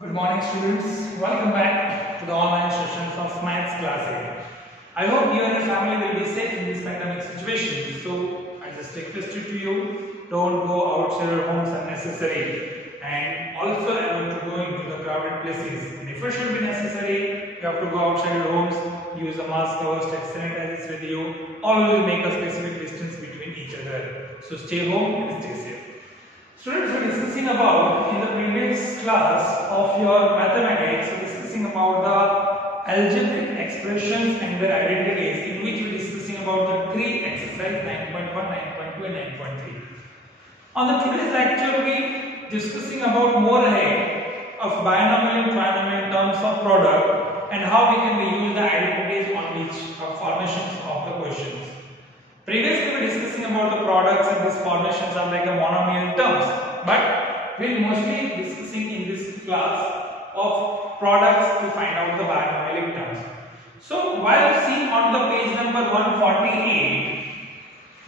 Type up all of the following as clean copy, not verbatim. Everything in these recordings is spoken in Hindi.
Good morning students, welcome back to the online sessions of Maths Class 8. I hope you and your family will be safe in this pandemic situation. So I just request you to don't go outside your homes unnecessarily, and also avoid to go into the crowded places. And if it should be necessary, you have to go outside your homes, use a mask, cover, take sanitizers with you. Always make a specific distance between each other. So stay home and stay safe. Students, we are discussing about in the previous class of your mathematics, we are discussing about the algebraic expressions and their identities, in which we are discussing about the three exercise 9.1, 9.2 and 9.3. On the today's lecture, we are discussing about more ahead of binomial and trinomial terms of product and how we can use the identities on which formations of the questions. Previously, we were discussing about the products, and these formations are like a monomial terms, but we will mostly discussing in this class of products to find out the binomial terms. So, while seeing on the page number 148,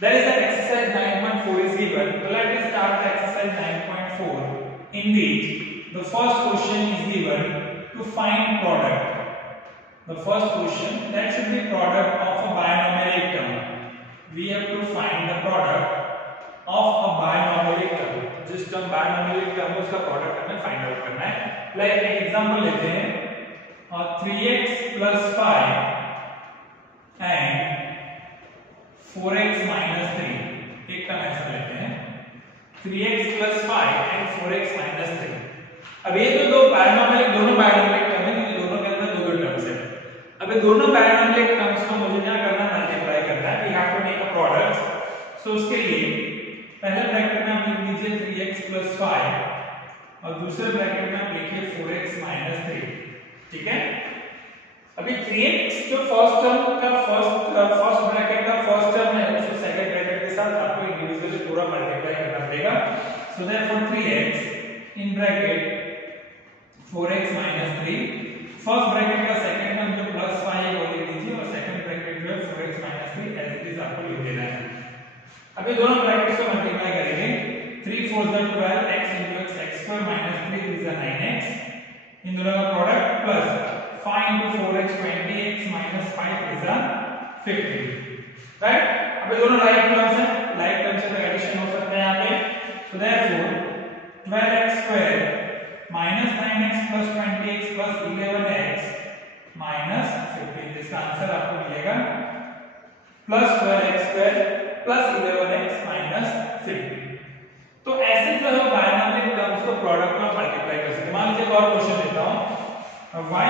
there is an exercise 9.4 is given. So, let us start the exercise 9.4, in which the first question is given to find product. The first question, that should be product of a binomial term. We have to find the product of a binomial term. जिस term binomial term उसका product हमें find out करना है. Like एक example लेते हैं 3x plus 5 and 4x minus 3. एक term ऐसा लेते हैं 3x plus 5 and 4x minus 3. अब ये तो दोनों binomial term है, दोनों के अंदर दो terms है. अब ये दोनों binomial terms को मुझे क्या करना है, मल्टीप्लाई करना है. We have to make a product. So उसके लिए पहले ब्रैकेट में आप लिख लीजिए 3x plus 5 और दूसरे ब्रैकेट में आप लिखिए 4x minus 3. ठीक है. अभी 3x जो फर्स्ट टर्म का फर्स्ट ब्रैकेट का फर्स्ट टर्म है, उसको सेकंड ब्रैकेट के साथ आपको इंडिविजुअली पूरा मल्टीप्लाई करना पड़ेगा. So therefore 3x in bracket 4x minus 3. First bracket का सेकंड टर्म जो प्लस 5 वो लिख दीजिए और सेकंड ब्रैकेट जो है 4x minus 3 as it is आपको लिख देना है. अब ये दोनों ब्रैकेट्स को मल्टीप्लाई करेंगे. 3 4 12 x into x x square minus 3 is 9x. इन दोनों का product plus 5 into 4x 20x minus 5 is 50. Right. अब ये दोनों लाइक टर्म्स हैं, लाइक टर्म्स से एडिशन हो सकता है यहाँ पे. So therefore 12x square minus 9x plus 20x plus 11x minus 15. इसका आंसर आपको मिलेगा plus 12x square plus 11x minus 15. तो ऐसे जो है बायनॉमियल टर्म्स को प्रोडक्ट में मल्टीप्लाई कर सकते हैं. मान लीजिए और क्वेश्चन लेता हूं y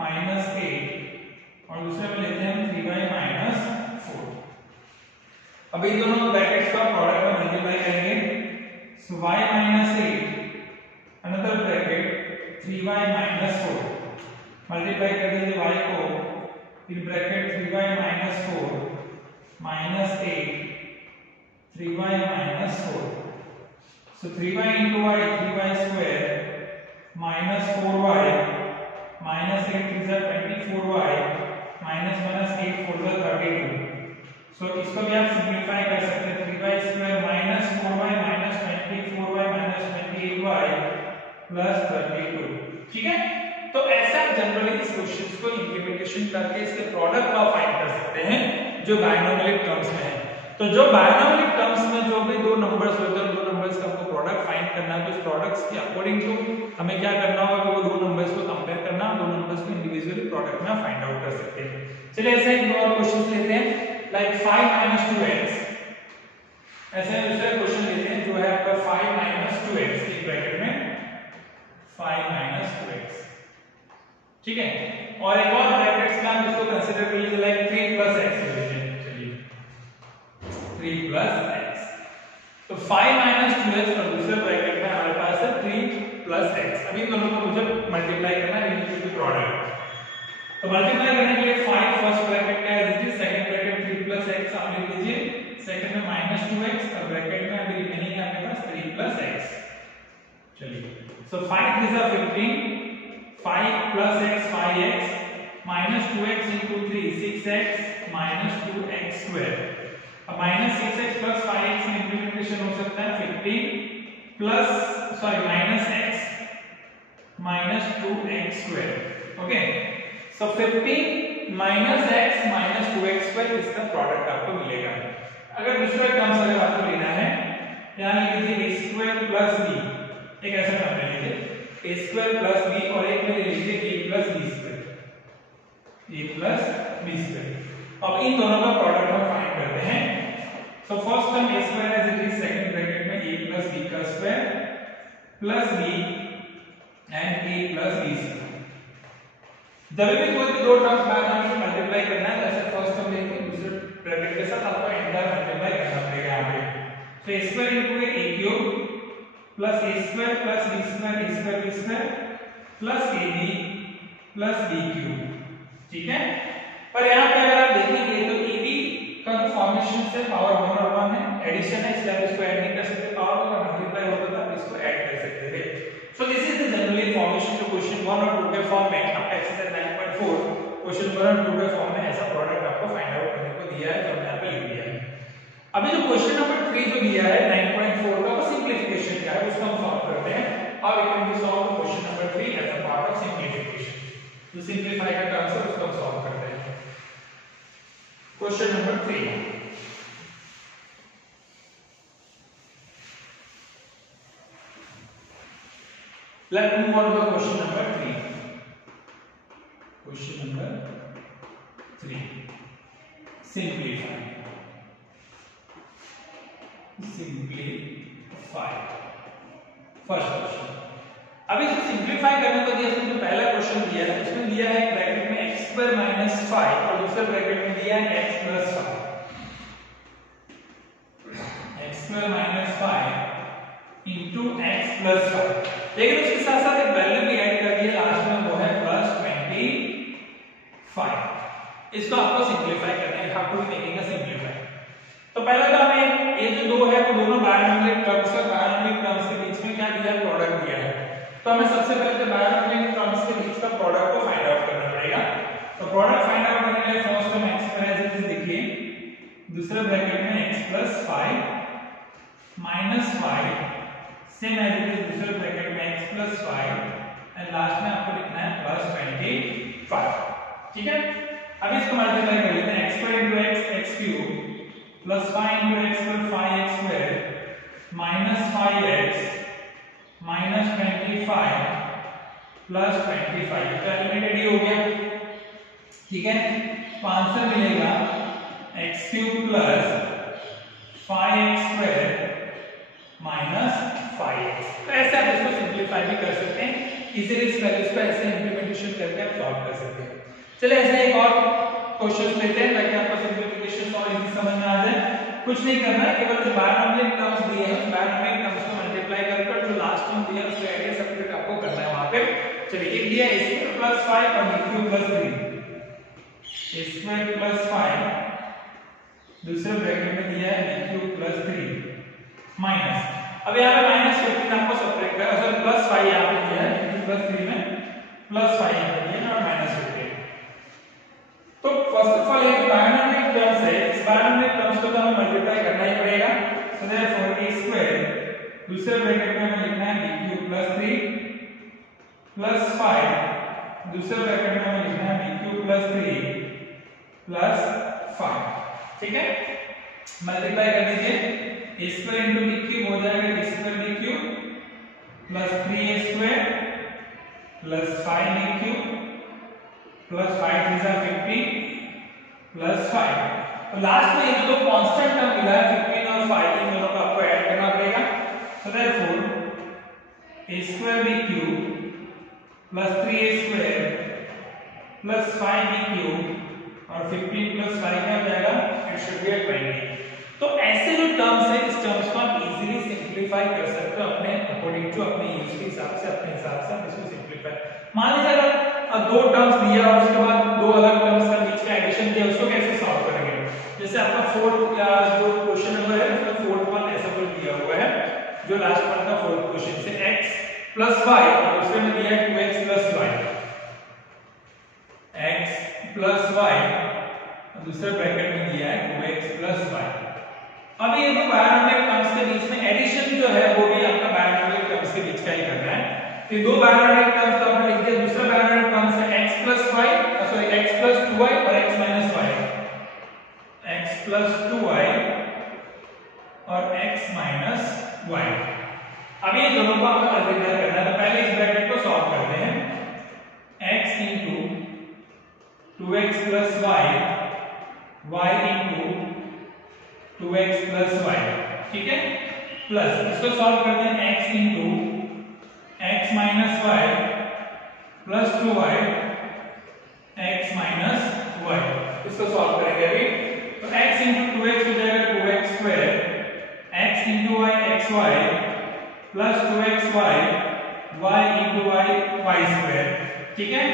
minus 8 और दूसरे में लेते हैं 3y minus 4. अब इन दोनों ब्रैकेट्स का प्रोडक्ट में मल्टीप्लाई करेंगे. So y minus 8 another bracket 3y minus 4. Multiply कर दीजिए y को in bracket 3y minus 4 minus 8 3y minus 4. So 3y into y 3y square minus 4y minus 8 is 24y minus 8 4 is 32. So इसको भी आप सिंपलीफाई कर सकते हैं. 3y square minus 4y minus 24y minus 28y plus 32. ठीक है. तो ऐसा जनरली इस क्वेश्चंस को इंप्लीमेंटेशन करके इसके प्रोडक्ट का फाइंड कर सकते हैं जो बायनॉमियल टर्म्स में है. तो जो बायनॉमियल टर्म्स में जो भी दो नंबर्स होते हैं, दो नंबर्स का आपको प्रोडक्ट फाइंड करना है. तो इस प्रोडक्ट्स के अकॉर्डिंग टू हमें क्या करना होगा कि वो दो नंबर्स को कंपेयर करना, दो नंबर्स को इंडिविजुअली प्रोडक्ट में फाइंड आउट कर सकते हैं. चलिए ऐसे एक और क्वेश्चन लेते हैं. Like 5 minus 2x. ऐसे दूसरा क्वेश्चन लेते हैं जो है आपका 5 minus 2x की ब्रैकेट में 5 minus 2x. ठीक है. और एक और ब्रैकेट्स का जिसको कंसीडर कर लीजिए लाइक 3 plus x ले लीजिए. चलिए 3 plus x. तो 5 minus 2x और दूसरे ब्रैकेट में हमारे पास है 3 plus x. अभी दोनों को मुझे मल्टीप्लाई करना है इनटू प्रोडक्ट. तो मल्टीप्लाई करने के लिए 5 फर्स्ट ब्रैकेट का है, सेकंड ब्रैकेट 3 plus x आप लिख लीजिए. सेकंड में minus 2x और ब्रैकेट में अभी रिमेनिंग है आपके पास 3 plus x. चलिए. So 5 3 is 15. 5 plus x 5x minus 2x into 3 6x minus 2x square. अब -6x plus 5x में इंप्लीमेंटेशन हो सकता है 15 minus x minus 2x square. Okay, so 15 minus x minus 2x square इसका प्रोडक्ट आपको मिलेगा। अगर दूसरा टर्म्स अगर आपको लेना है, यहाँ लिख लीजिए a स्क्वायर प्लस b, एक ऐसा टर्म ले लीजिए a स्क्वायर प्लस b और एक में ले लीजिए a plus b square, a plus b square. अब इन दोनों का प्रोडक्ट हम फाइंड करते हैं। So first term a square as it is, second bracket में a plus b का square plus b and a plus b square। जब भी कोई भी दो टर्म्स बायनॉमियल मल्टीप्लाई करना है, जैसे फर्स्ट टर्म लेके दूसरे ब्रैकेट के साथ आपको एंटायर मल्टीप्लाई करना पड़ेगा यहाँ पे। तो a square into a cube plus a square plus b square a square b square plus ab plus b cube, ठीक है। पर यहाँ पे अगर आप देखेंगे तो ab का जो फॉर्मेशन से पावर 1 और 1 है, एडिशन है, इसलिए आप इसको ऐड नहीं कर सकते। पावर का मल्टीप्लाई होता था, आप इसको ऐड कर सकते थे। So this is the generally formation to question 1 और 2 के फॉर्म में। आपका एक्सरसाइज 9.4 क्वेश्चन 1 और 2 के फॉर्म में ऐसा प्रोडक्ट आपको फाइंड आउट करने को दिया है, जो मैंने यहाँ पे लिख दिया है। अभी जो क्वेश्चन नंबर 3 जो दिया है 9.4 का, वो सिंपलीफिकेशन का है, उसको हम सॉल्व करते हैं। How we can be solve question number 3 as a part of simplification. तो सिंपलीफाई का टर्म्स है, उसको हम सॉल्व करते हैं। Question number 3, let's move on to the question number 3. Question number 3, simplify first question. अब इसे सिंपलीफाई करने को दिया, जो पहला क्वेश्चन दिया है उसमें दिया है ब्रैकेट में x स्क्वायर माइनस 5 और दूसरे ब्रैकेट में दिया है x plus 5, x square minus 5 into x plus 5। लेकिन उसके साथ साथ एक वैल्यू भी ऐड कर दी है लास्ट में, वो है प्लस 25। इसको आपको सिंपलीफाई करना है, how to making a simplify. तो पहले तो हमें ये जो दो है वो दोनों बायनॉमियल टर्म्स है, बायनॉमियल टर्म्स के बीच में क्या दिया है, प्रोडक्ट दिया है। तो हमें सबसे पहले तो बायनॉमियल टर्म्स के बीच का प्रोडक्ट को फाइंड आउट करना पड़ेगा। तो प्रोडक्ट फाइंड आउट करने के लिए first term x square as it is लिखिए, दूसरे ब्रैकेट में x plus 5 minus 5 same as it is, दूसरे ब्रैकेट में x प्लस 5 एंड लास्ट में आपको लिखना है प्लस 25, ठीक है। अब इसको मल्टीप्लाई कर लेते हैं, x square into x cube plus 5 into x पर 5x square minus 5x minus 25 plus 25, तो एलिमिनेटेड ही हो गया, ठीक है। तो आंसर मिलेगा x cube plus 5x square minus 5x। तो ऐसे आप इसको सिंपलीफाई भी कर सकते हैं, इजीली इस वैल्यूज को ऐसे इंप्लीमेंटेशन करके आप सॉल्व कर सकते हैं। चलिए ऐसे एक और क्वेश्चन लेते हैं ताकि आपको सिंपलीफिकेशन और इजी समझ में आ जाए। कुछ नहीं करना है, केवल जो बायनॉमियल टर्म्स दिए हैं बायनॉमियल टर्म्स को मल्टीप्लाई कर जो लास्ट टर्म दिया है उसको ऐड या सब्ट्रैक्ट आपको करना है वहां पे। चलिए एक दिया है a प्लस 5 और b cube plus 3, a square plus 5 दूसरे ब्रैकेट में दिया है b क्यूब प्लस 3 माइनस, अब यहाँ पे माइनस 15 आपको सब्ट्रैक्ट करना है, सर प्लस 5 यहाँ पे दिया है, b क्यूब प्लस 3 में प्लस 5 यहाँ पे दिया है और माइनस 15। तो फर्स्ट ऑफ ऑल ये बायनॉमियल टर्म्स है, इस बायनॉमियल टर्म्स को तो हमें मल्टीप्लाई करना ही पड़ेगा। सो देयरफॉर a स्क्वायर दूसरे ब्रैकेट में हमें लिखना है b क्यूब प्लस 3 प्लस 5 दूसरे ब्रैकेट में हमें लिखना है b क्यूब प्लस 3 प्लस 5, ठीक है। मल्टीप्लाई कर दीजिए, a square into b cube हो जाएगा a square b cube plus 3a square plus 5b cube plus 5 3 15 plus 5। तो लास्ट में ये जो कांस्टेंट टर्म मिला है 15 और 5, इन दोनों को आपको ऐड करना पड़ेगा। So therefore a square b cube plus 3a square plus 5b cube और 15 प्लस 5 क्या हो जाएगा, इट शुड बी 20। तो ऐसे जो टर्म्स है इस टर्म्स को आप इजीली सिंपलीफाई कर सकते हो अपने अकॉर्डिंग टू अपने यूज के हिसाब से, अपने हिसाब से आप इसको सिंपलीफाई। मान लीजिए अगर दो टर्म्स दिया और उसके बाद दो अलग टर्म्स का बीच में एडिशन दिया, उसको कैसे सॉल्व करेंगे। जैसे आपका फोर्थ या जो क्वेश्चन नंबर है उसमें फोर्थ वन ऐसा कुछ दिया हुआ है, जो लास्ट वन का फोर्थ क्वेश्चन से x प्लस y और दूसरे में दिया है 2x plus y, x plus y और दूसरे ब्रैकेट में दिया है 2x प्लस y। अब ये दो बायनॉमियल टर्म्स के बीच में एडिशन जो है वो भी आपका ये दो पैरामेट्रिक टर्म्स तो आपने लिख दिया। दूसरा पैरामेट्रिक टर्म्स है x plus y, sorry x plus 2y और x minus y, x plus 2y और x minus y। अब ये दोनों को हमें मल्टीप्लाई करना है, तो पहले इस ब्रैकेट को सॉल्व करते हैं। x into 2x plus y, y into 2x plus y, ठीक है, प्लस इसको सॉल्व करते हैं x into x minus y plus 2y x minus y, इसको सॉल्व करेंगे अभी। तो x into 2x हो जाएगा 2x square, x into y xy plus 2xy y into y y square, ठीक है,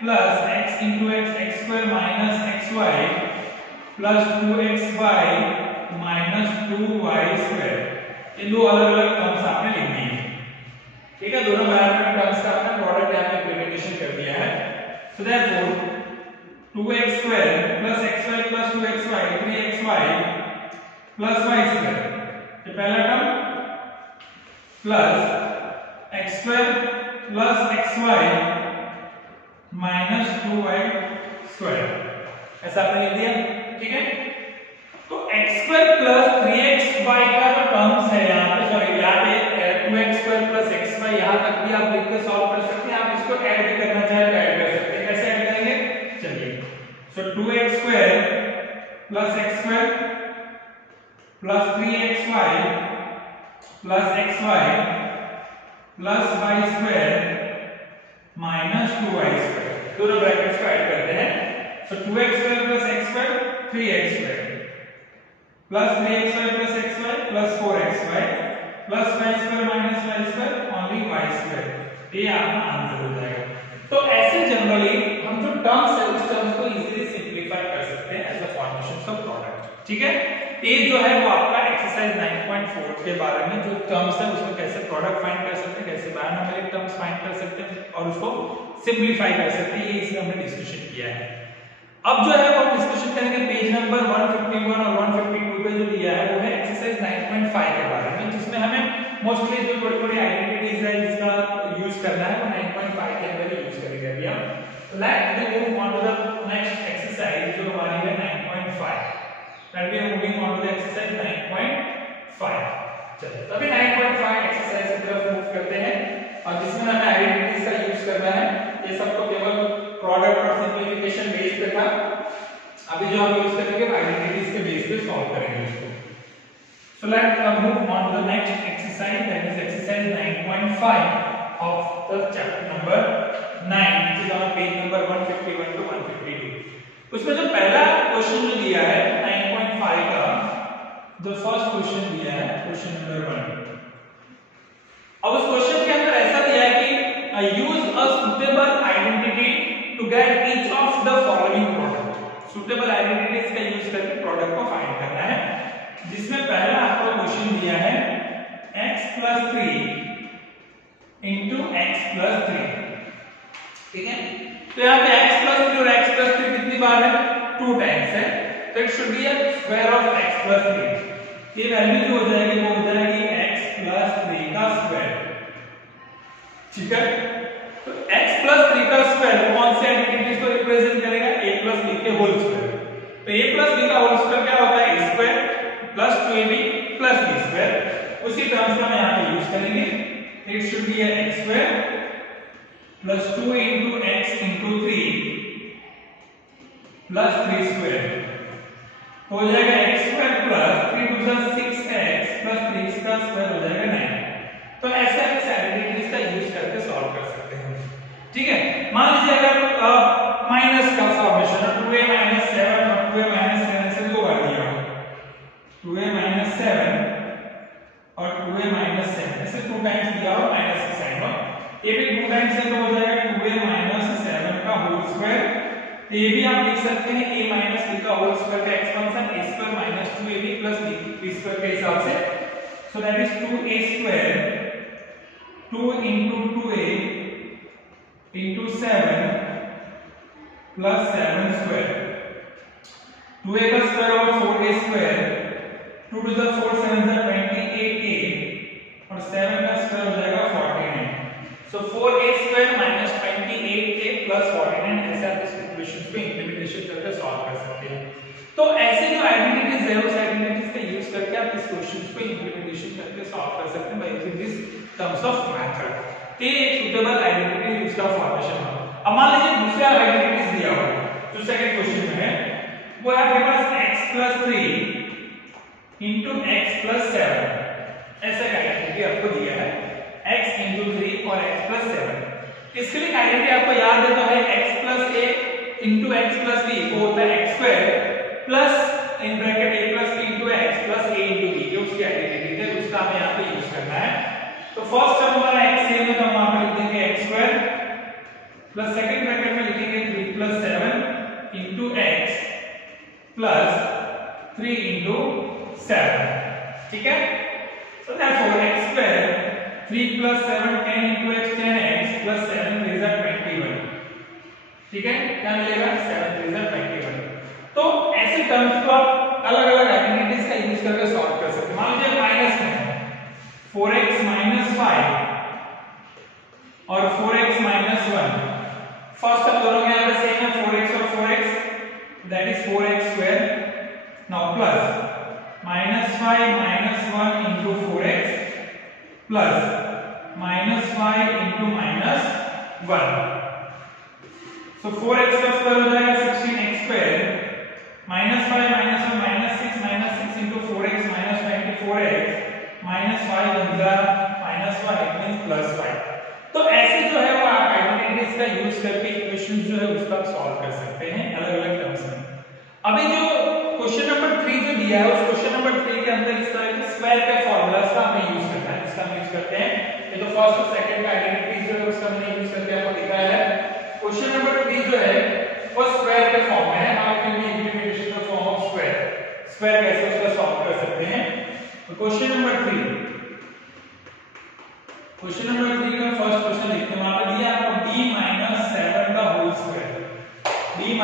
plus x into x x square minus xy plus 2xy minus 2y square। ये दो अलग अलग टर्म्स आपने लिख दिए, ठीक है। दोनों पैरामीटर टर्म्स का आपने प्रोडक्ट यहाँ पे इंप्लीमेंटेशन कर दिया है। So therefore 2x square plus xy plus 2xy 3xy plus y square, ये पहला term, plus x square plus xy minus 2y square, ऐसा आपने लिख दिया, ठीक है। तो x square plus 3xy का जो टर्म्स है यहाँ पे, सॉरी यहाँ पे 2x square plus xy यहाँ तक भी आप लिख के सॉल्व कर सकते हैं। आप इसको ऐड भी करना चाहे तो ऐड कर सकते हैं। कैसे ऐड करेंगे, चलिए। सो 2x square plus x square plus 3xy plus xy plus y square minus 2y square, दोनों ब्रैकेट्स को ऐड करते हैं। सो 2x square plus x square 3x square plus 3xy plus xy plus 4xy plus y square minus y square only y square, ये आपका आंसर हो जाएगा। तो ऐसे जनरली हम जो टर्म्स है उस टर्म्स को इजीली सिंपलीफाई कर सकते हैं as a formation of product, ठीक है। ये जो है वो आपका एक्सरसाइज 9.4 के बारे में जो टर्म्स है उसमें कैसे प्रोडक्ट फाइंड कर सकते हैं, कैसे बायनोमियल टर्म्स फाइंड कर सकते हैं और उसको सिंपलीफाई कर सकते हैं, ये इसमें हमने डिस्कशन किया है। अब जो है वो डिस्कशन करेंगे पेज नंबर 151 और 152 पे जो दिया है वो है एक्सरसाइज 9.5 के बारे में, जिसमें हमें मोस्टली जो बड़ी-बड़ी आइडेंटिटीज है जिसका यूज करना है वो 9.5 के अंदर यूज करेंगे अभी हम। तो let's move on to the next exercise जो हमारी है 9.5। Let's we are moving on to the exercise 9.5। चलिए अभी 9.5 एक्सरसाइज की तरफ मूव करते हैं और जिसमें हमें आइडेंटिटीज का यूज करना है। ये सब तो केवल प्रोडक्ट और सिंपलीफिकेशन बेस पे था, अभी जो हम यूज करेंगे आइडेंटिटीज के बेस पे सॉल्व करेंगे इसको। So let's move on to the next exercise, that is exercise 9.5 of the chapter number 9 which is on page number 151 to 152। उसमें जो पहला क्वेश्चन जो दिया है 9.5 का, जो फर्स्ट क्वेश्चन दिया है क्वेश्चन नंबर 1। अब उस क्वेश्चन के अंदर ऐसा दिया है कि use a suitable identity to get each of the following product। Suitable identities का यूज करके प्रोडक्ट को फाइंड करना है, जिसमें पहला आपको क्वेश्चन दिया है x plus 3 into x plus 3, ठीक है। तो यहाँ पे x plus 3 और x plus 3 कितनी बार है, 2 टाइम्स है, तो it should be a square of x plus 3। ये वैल्यू जो हो जाएगी वो हो जाएगी x plus 3 का स्क्वायर, ठीक है। तो x plus 3 का स्क्वायर कौन से आइडेंटिटीज को रिप्रेजेंट करेगा, a plus b के होल स्क्वायर। तो a plus b का होल स्क्वायर क्या होता है, a square plus 2ab plus b square. उसी टर्म्स को हम यहां पे यूज करेंगे। It should be x square plus 2 into x into 3 plus 3 square हो जाएगा x square plus 3 to the 6x plus 3 का स्क्वायर हो जाएगा 9। तो ऐसा इस आइडेंटिटीज का यूज करके सॉल्व कर सकते हैं, ठीक है। मान लीजिए अगर माइनस का फॉर्मेशन है 2a 7 और 2a 7 से दो बार दिया हो, 2a 7 और 2a 7 ऐसे 2 टाइम्स दिया हो, माइनस का साइन हो, ये भी 2 टाइम्स है तो हो जाएगा 2a 7 का होल स्क्वायर। तो ये भी आप लिख सकते हैं a b का होल स्क्वायर का expansion a square minus 2ab plus b square के हिसाब से। So that is 2a square 2 into 2a into 7 plus 7 square। 2a का स्क्वायर और 4a square, 2 to the 4 7 28a और 7 का स्क्वायर हो जाएगा 49। सो 4 क्वेश्चंस को इंप्लीमेंटेशन करके सॉल्व कर सकते हैं by using this terms of method. तो ये एक सुटेबल आइडेंटिटी उसका फॉर्मेशन हो। अब मान लीजिए दूसरा आइडेंटिटीज दिया हुआ है जो सेकंड क्वेश्चन में है, वो है आपके पास x + 3 into x + 7, ऐसा एक आइडेंटिटी आपको दिया है x into 3 और x + 7। इसके लिए आइडेंटिटी आपको याद है तो है x + a into x + b, वो होता है x² plus in bracket a + b into x plus a into b, जो उसकी आइडेंटिटी है उसका हमें यहाँ पे यूज करना है। तो फर्स्ट टर्म हमारा x है तो हम वहां पे लिख देंगे x² प्लस सेकंड ब्रैकेट में लिखेंगे 3 + 7 into x plus 3 into 7, ठीक है। So therefore x² 3 + 7 10 into x 10x plus 7 3 = 21, ठीक है। क्या मिलेगा 7 3 = 21। तो ऐसे टर्म्स को आप अलग अलग आइडेंटिटीज का यूज करके सॉल्व कर सकते हैं। मान लीजिए माइनस में 4x - 5 और 4x - 1, फर्स्ट टर्म दोनों के यहाँ पे सेम है 4x और 4x, that is 4x²। Now plus -5 - 1 into 4x plus -5 into -1, so 4x का स्क्वायर हो जाएगा 16x², -5 - 1 -6 into 4x - 24x -5 -1 it means +5। तो ऐसे जो है वो आप आइडेंटिटीज का यूज करके इक्वेशंस जो है उसका सॉल्व कर सकते हैं अलग अलग टर्म्स में। अभी जो क्वेश्चन नंबर 3 जो दिया है उस क्वेश्चन नंबर 3 के अंदर इस तरह के स्क्वायर के फार्मूलास का हमें यूज करना है, इसका हम यूज करते हैं। ये तो फर्स्ट और सेकंड का आइडेंटिटीज जो है उसका मैंने यूज करके आपको दिखाया है। क्वेश्चन नंबर 3 जो है वो स्क्वायर के फॉर्म में है, how can we implementation the form of square, square कैसे उसका सॉल्व कर सकते हैं। तो क्वेश्चन नंबर 3 का फर्स्ट क्वेश्चन लिखते हैं, वहां पे दिया आपको b - 7 का होल स्क्वायर, b -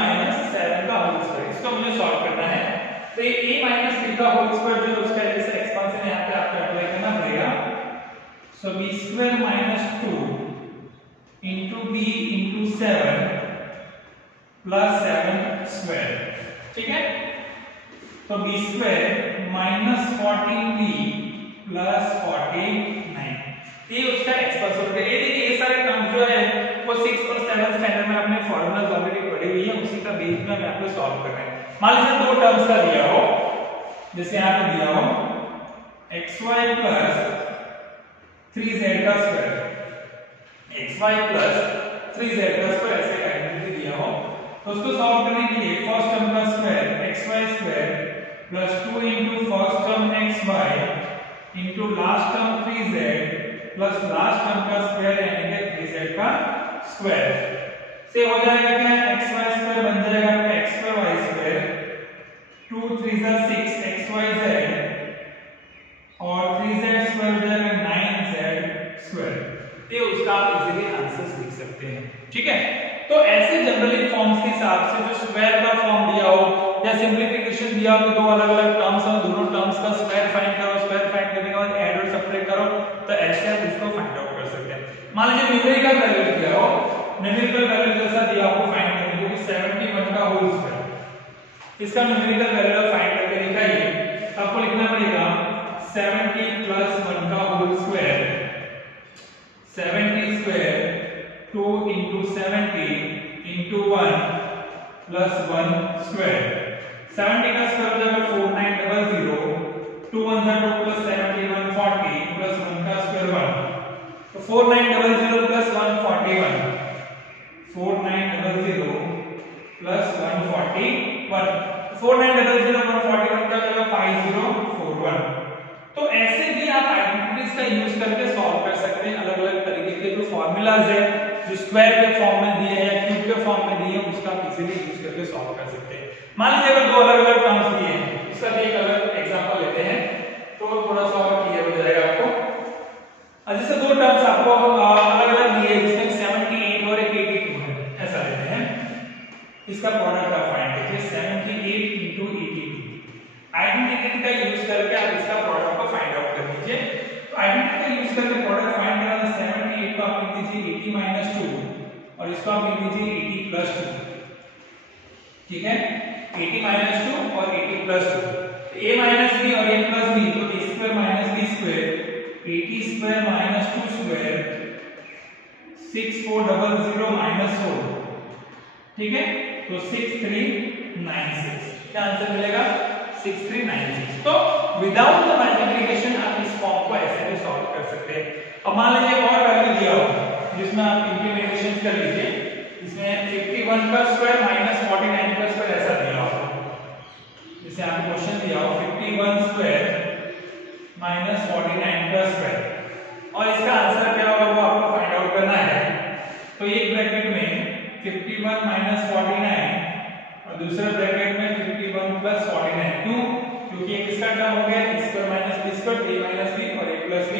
7 का होल स्क्वायर, इसको मुझे सॉल्व करना है। तो ये a - b का होल स्क्वायर जो उसका जैसे एक्सपेंशन यहां पे आपको अप्लाई करना पड़ेगा। सो b² - 2 into b into 7 plus 7², ठीक है। तो b² - 14b plus 49, ये उसका एक्सपेंशन है। ये देखिए ये सारे टर्म्स जो है वो 6th और 7th स्टैंडर्ड में आपने फॉर्मूलाज ऑलरेडी पढ़ी हुई है, उसी का बेस में हम यहाँ पे सॉल्व कर रहे हैं। मान लीजिए दो टर्म्स का दिया हो, जैसे यहाँ पे दिया हो xy plus 3z का स्क्वायर, xy plus 3z का स्क्वायर ऐसे आइडेंटिटी दिया हो, तो उसको सॉल्व करने के लिए फर्स्ट टर्म का square xy² plus 2 into first term xy into last term 3z plus last term का स्क्वायर यानी कि 3z का स्क्वायर से हो जाएगा क्या, xy² बन जाएगा आपका x²y², 2 3 6 xyz और 3z² हो जाएगा 9z²। ये उसका आप इजीली आंसर्स लिख सकते हैं, ठीक है। तो ऐसे जनरली फॉर्म्स के हिसाब से जो स्क्वायर का फॉर्म दिया हो या सिंपलीफिकेशन दिया हो, दो अलग अलग टर्म्स हैं, दोनों टर्म्स का स्क्वायर फाइंड करो, स्क्वायर फाइंड करने के बाद ऐड और सब्ट्रैक्ट करो, तो ऐसे आप उसको फाइंड आउट कर सकते हैं। मान लीजिए न्यूमेरिकल वैल्यू दिया हो, न्यूमेरिकल वैल्यू जैसा दिया हो फाइंड करने के लिए 71 का होल स्क्वायर, इसका न्यूमेरिकल वैल्यू फाइंड करके दिखाइए। आपको लिखना पड़ेगा 70 + 1 का whole square, 70² 2 into 70 into 1 plus 1 square, 70 का स्क्वायर हो जाएगा 4900, 2 1 2 plus 70 140 plus 1 का स्क्वायर 1, तो 4900 plus 141, 4900 plus 141, 4900 141 का जगह 5041। तो ऐसे भी आप आइडेंटिटीज का यूज करके सॉल्व कर सकते हैं अलग अलग तरीके के जो फॉर्मूलाज है, जो स्क्वायर के फॉर्म में दिए हैं या क्यूब के फॉर्म में दिए हैं, उसका आप इजीली यूज करके सॉल्व कर सकते हैं। मान लीजिए अगर दो अलग अलग टर्म्स दिए हैं, इसका भी एक अलग एग्जांपल लेते हैं तो थोड़ा सा और क्लियर हो जाएगा आपको। जैसे दो टर्म्स आपको अलग अलग दिए हैं, जिसमें 78 और 82 है, ऐसा लेते हैं। इसका प्रोडक्ट आप फाइंड कीजिए 78 into 82, आइडेंटिटी का यूज करके आप इसका प्रोडक्ट को फाइंड आउट कर लीजिए। तो आइडेंटिटी का यूज करके प्रोडक्ट फाइंड करना है, 78 को आप लिख दीजिए 80 - 2 और इसको आप लिख दीजिए 80 + 2, ठीक है। 80 - 2 और 80 + 2, a माइनस b और a प्लस b, तो a square minus b square, 80 square minus 2 square, 6400 minus 4, ठीक है, तो 6396, क्या आंसर मिलेगा 6396। तो विदाउट द मल्टीप्लिकेशन आप इस फॉर्म को ऐसे भी सॉल्व कर सकते हैं। अब मान लीजिए और वैल्यू दिया हो जिसमें आप इंप्लीमेंटेशन कर लीजिए, इसमें 51 का स्क्वायर माइनस 49 का स्क्वायर ऐसा दिया हो, जैसे आपको क्वेश्चन दिया हो 51 स्क्वायर माइनस 49 का स्क्वायर, और इसका आंसर क्या होगा वो आपको फाइंड आउट करना है। तो एक ब्रैकेट में 51 माइनस 49 और दूसरे ब्रैकेट में 51 प्लस 49, क्यों? क्योंकि एक इसका टर्म हो गया a square minus b square, a minus b और a प्लस b,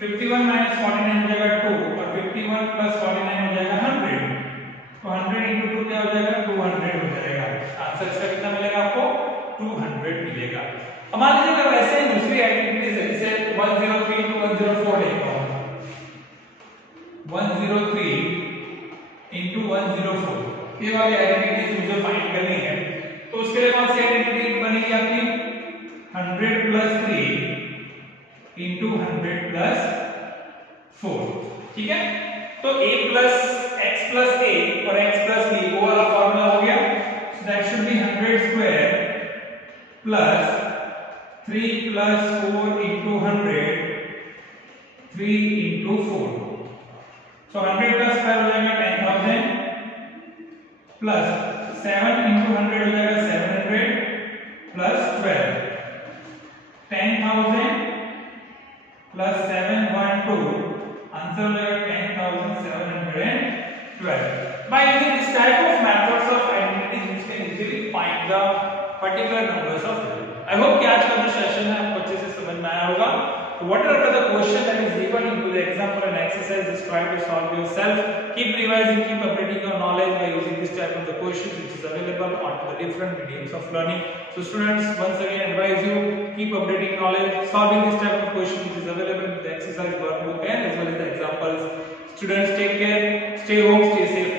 51 माइनस 49 हो जाएगा 2 और 51 प्लस 49 हो जाएगा 100, तो 100 into 2 क्या हो जाएगा 200 हो जाएगा। आंसर इसका कितना मिलेगा आपको 200 मिलेगा। अब मान लीजिए अगर वैसे ही दूसरी एक्टिविटीज है, जैसे 103 into 104 लिखता हूं, 103 into 104, ये वाली आइडेंटिटीज मुझे फाइंड करनी है, तो उसके लिए कौन सी आइडेंटिटी बनेगी आपकी 100 plus 3 into 100 plus 4, ठीक है। तो a plus x plus a और x plus b वो वाला फॉर्मूला हो गया, so that should be 100 square plus 3 plus 4 into 100, 3 into 4, so 100 का स्क्वायर हो जाएगा 10,000 प्लस 7 into 100 हो जाएगा 700 प्लस 12, 10,000 प्लस 712, आंसर हो जाएगा 10,712। By using this type of methods of identities, you can easily find the particular numbers of them. I hope कि आज का जो सेशन है आपको अच्छे से समझ में आया होगा। So whatever the question that is given into the example and exercise, just try to solve yourself. Keep revising, keep updating your knowledge by using this type of the questions which is available on the different mediums of learning. So students, once again advise you, keep updating knowledge, solving this type of question which is available in the exercise workbook and as well as the examples. Students, take care, stay home, stay safe.